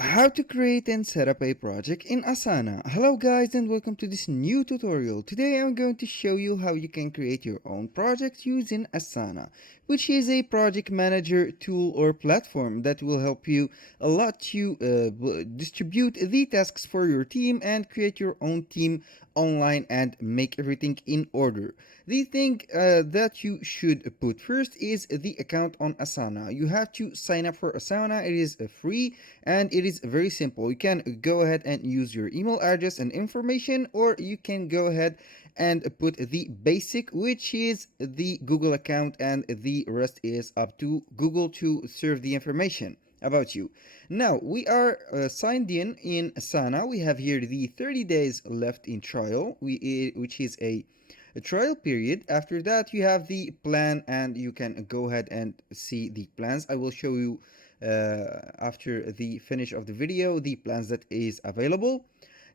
How to create and set up a project in Asana. Hello guys and welcome to this new tutorial. Today I'm going to show you how you can create your own project using Asana, which is a project manager tool or platform that will help you a lot to distribute the tasks for your team and create your own team online and make everything in order. The thing that you should put first is the account on Asana. You have to sign up for Asana. It is free and it is very simple. You can go ahead and use your email address and information, or you can go ahead and put the basic, which is the Google account, and the rest is up to Google to serve the information about you. Now we are signed in Asana. We have here the 30 days left in trial, which is a trial period. After that you have the plan and you can go ahead and see the plans. I will show you after the finish of the video the plans that is available.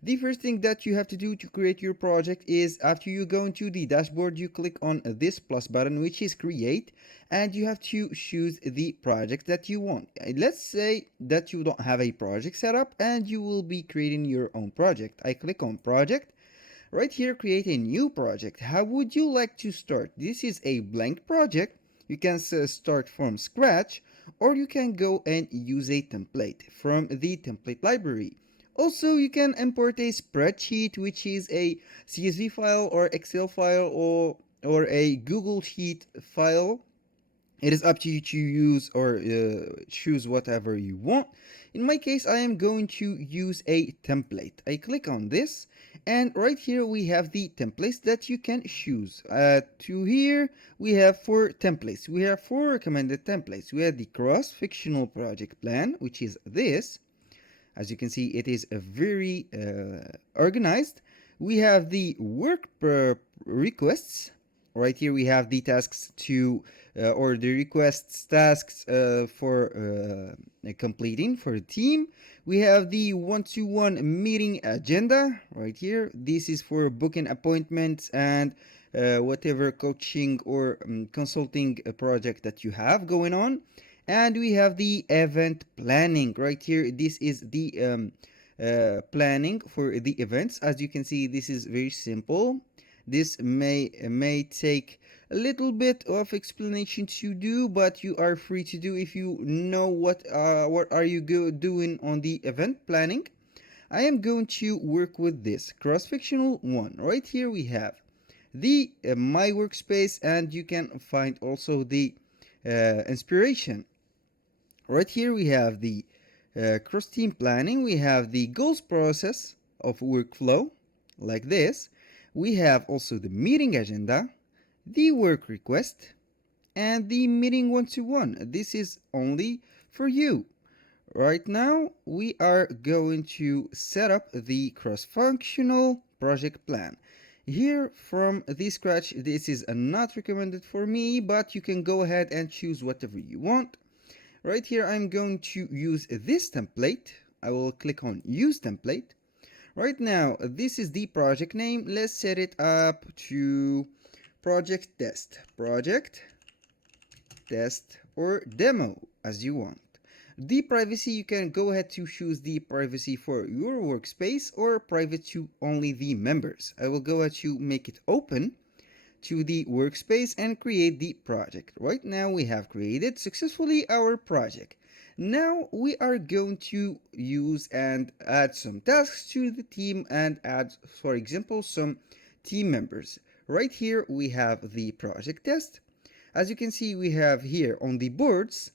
The first thing that you have to do to create your project is, after you go into the dashboard, you click on this plus button, which is create, and you have to choose the project that you want. Let's say that you don't have a project set up and you will be creating your own project. I click on project. Right here, create a new project. How would you like to start? This is a blank project. You can start from scratch, or you can go and use a template from the template library. Also, you can import a spreadsheet, which is a CSV file or Excel file, or a Google Sheet file. It is up to you to use or choose whatever you want. In my case, I am going to use a template. I click on this, and right here we have the templates that you can choose. To here we have 4 templates. We have 4 recommended templates. We have the cross-fictional project plan, which is this. As you can see, it is a very organized. We have the work requests. Right here we have the tasks to or the requests tasks for completing for the team. We have the one-to-one meeting agenda right here. This is for booking appointments and whatever coaching or consulting project that you have going on. And we have the event planning right here. This is the planning for the events. As you can see, this is very simple. This may take a little bit of explanation to do, but you are free to do if you know what are you doing on the event planning. I am going to work with this cross-fictional one. Right here we have the my workspace, and you can find also the inspiration. Right here we have the cross-team planning. We have the goals process of workflow like this. We have also the meeting agenda, the work request, and the meeting one-to-one. This is only for you. Right now we are going to set up the cross-functional project plan. Here from the scratch, this is not recommended for me, but you can go ahead and choose whatever you want. Right here I'm going to use this template. I will click on use template. Right now this is the project name. Let's set it up to project test or demo as you want. The privacy, you can go ahead to choose the privacy for your workspace or private to only the members. I will go ahead to make it open to the workspace and create the project. Right now we have created successfully our project. Now we are going to use and add some tasks to the team and add, for example, some team members. Right here we have the project test. As you can see, we have here on the boards,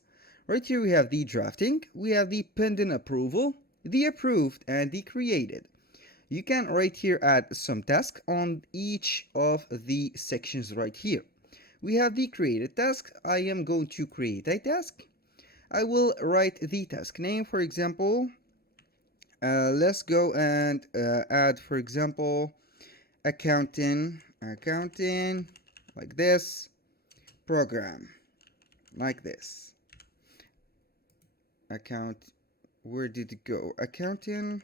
right here we have the drafting, we have the pending approval, the approved, and the created. You can right here add some tasks on each of the sections right here. We have the created task. I am going to create a task. I will write the task name, for example. Let's go and add, for example, accounting, like this, program, like this. Where did it go? Accounting,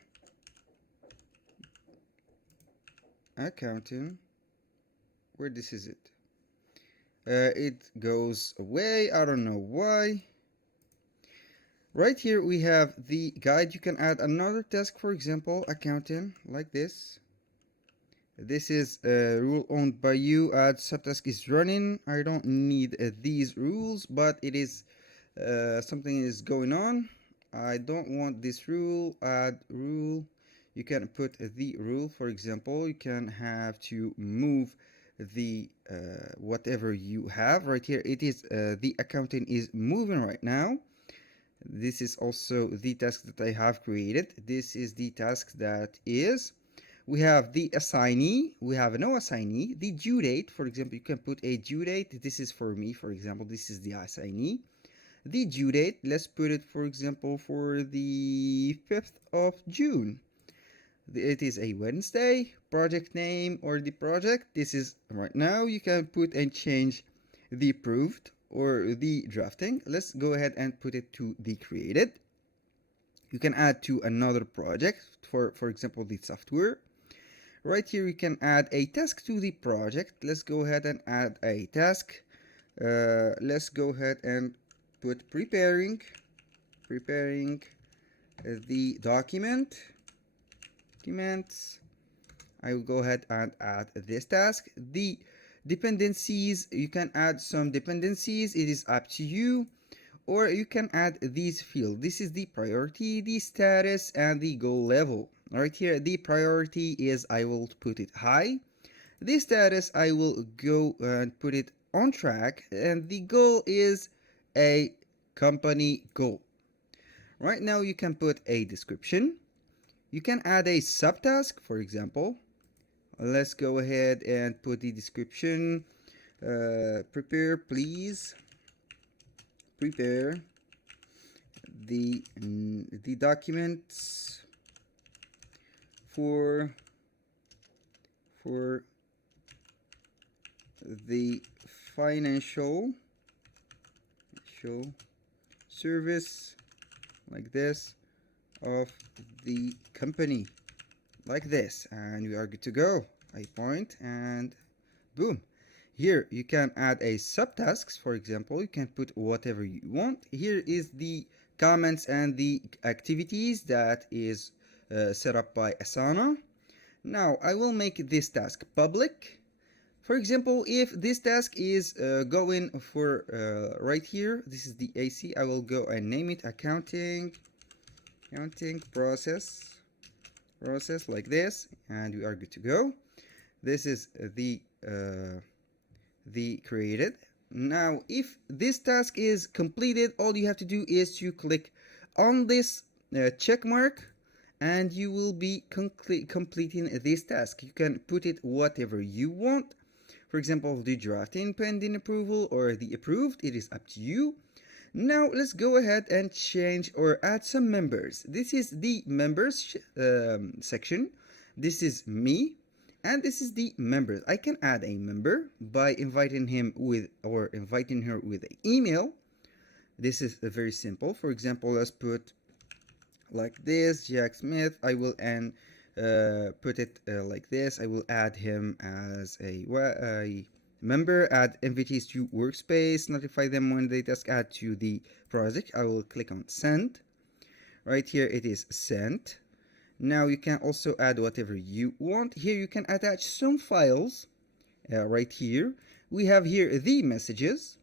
where this is it? It goes away, I don't know why. Right here we have the guide. You can add another task, for example, accounting, like this. This is a rule owned by you. Add subtask is running. I don't need these rules, but it is something is going on. I don't want this rule. Add rule. You can put the rule, for example. You can have to move the whatever you have right here. It is the accounting is moving right now. This is also the task that I have created. This is the task that is. We have the assignee, we have no assignee, the due date, for example, you can put a due date. This is for me, for example, this is the assignee. The due date, let's put it, for example, for the 5th of June. It is a Wednesday. Project name or the project, this is right now. You can put and change the approved or the drafting. Let's go ahead and put it to the created. You can add to another project, for example, the software. Right here, you can add a task to the project. Let's go ahead and add a task. Let's go ahead and put preparing the documents. I will go ahead and add this task. The dependencies, you can add some dependencies. It is up to you. Or you can add these fields. This is the priority, the status, and the goal level. Right here, the priority is I will put it high. The status, I will go and put it on track. And the goal is a company goal. Right now, you can put a description. You can add a subtask, for example. Let's go ahead and put the description. Prepare, please. Prepare the documents for the financial service, like this, of the company, like this, and we are good to go. I point and boom. Here you can add a subtasks. For example, you can put whatever you want. Here is the comments and the activities that is set up by Asana. Now I will make this task public. For example, if this task is going for right here, this is the AC. I will go and name it accounting process like this, and we are good to go. This is the created. Now, if this task is completed, all you have to do is to click on this check mark, and you will be completing this task. You can put it whatever you want. For example, the drafting pending approval or the approved, it is up to you. Now let's go ahead and change or add some members. This is the members section. This is me. And this is the members. I can add a member by inviting him with or inviting her with an email. This is very simple. For example, let's put like this, Jack Smith. I will put it like this. I will add him as a member. Add invitees to workspace. Notify them when they task add to the project. I will click on send. Right here it is sent. Now you can also add whatever you want. Here you can attach some files. Right here we have here the messages.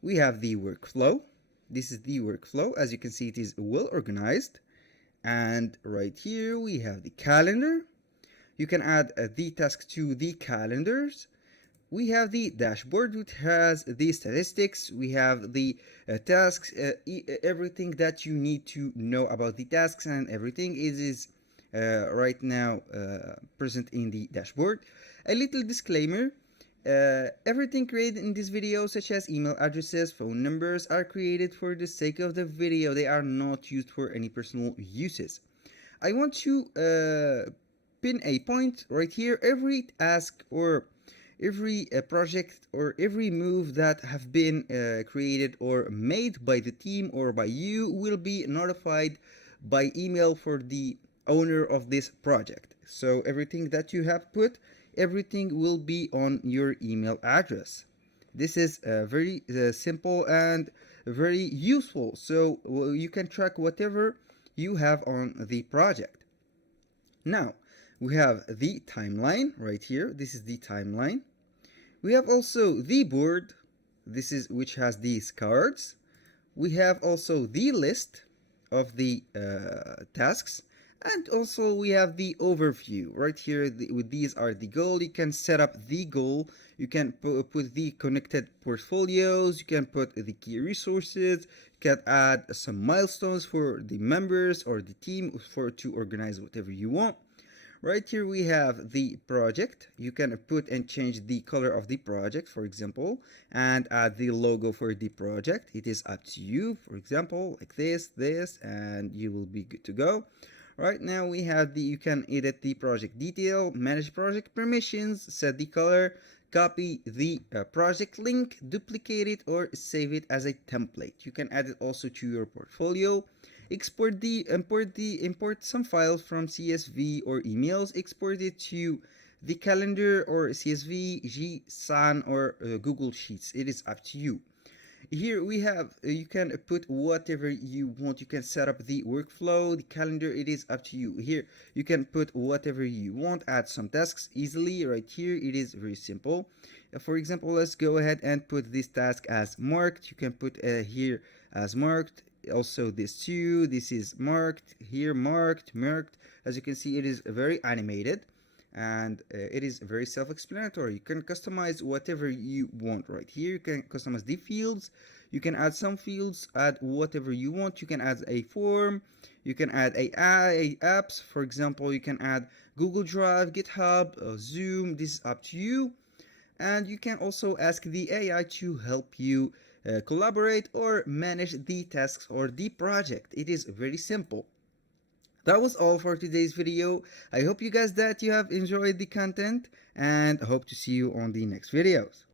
We have the workflow. This is the workflow. As you can see, it is well organized. And right here we have the calendar. You can add the tasks to the calendars. We have the dashboard, which has the statistics. We have the tasks, everything that you need to know about the tasks, and everything is right now present in the dashboard. A little disclaimer: everything created in this video, such as email addresses, phone numbers, are created for the sake of the video. They are not used for any personal uses. I want to pin a point right here. Every task or every project or every move that have been created or made by the team or by you will be notified by email for the owner of this project. So everything that you have put, everything will be on your email address. This is very simple and very useful. So you can track whatever you have on the project. Now, we have the timeline right here. This is the timeline. We have also the board. This is which has these cards. We have also the list of the tasks, and also we have the overview right here. With these are the goal. You can set up the goal. You can put the connected portfolios. You can put the key resources. You can add some milestones for the members or the team for to organize whatever you want. Right here we have the project. You can put and change the color of the project, for example, and add the logo for the project. It is up to you. For example, like this, and you will be good to go. Right now we have you can edit the project detail, manage project permissions, set the color, copy the project link, duplicate it, or save it as a template. You can add it also to your portfolio. Import some files from CSV or emails. Export it to the calendar or CSV, JSON, or Google Sheets. It is up to you. Here we have, you can put whatever you want. You can set up the workflow, the calendar. It is up to you. Here you can put whatever you want, add some tasks easily. Right here it is very simple. For example, let's go ahead and put this task as marked. You can put here as marked. Also this too, this is marked here, marked. As you can see, it is very animated, and it is very self-explanatory. You can customize whatever you want. Right here you can customize the fields. You can add some fields, add whatever you want. You can add a form, you can add a apps. For example, you can add Google Drive, GitHub, Zoom. This is up to you. And you can also ask the AI to help you collaborate or manage the tasks or the project. It is very simple. That was all for today's video. I hope you guys that you have enjoyed the content, and hope to see you on the next videos.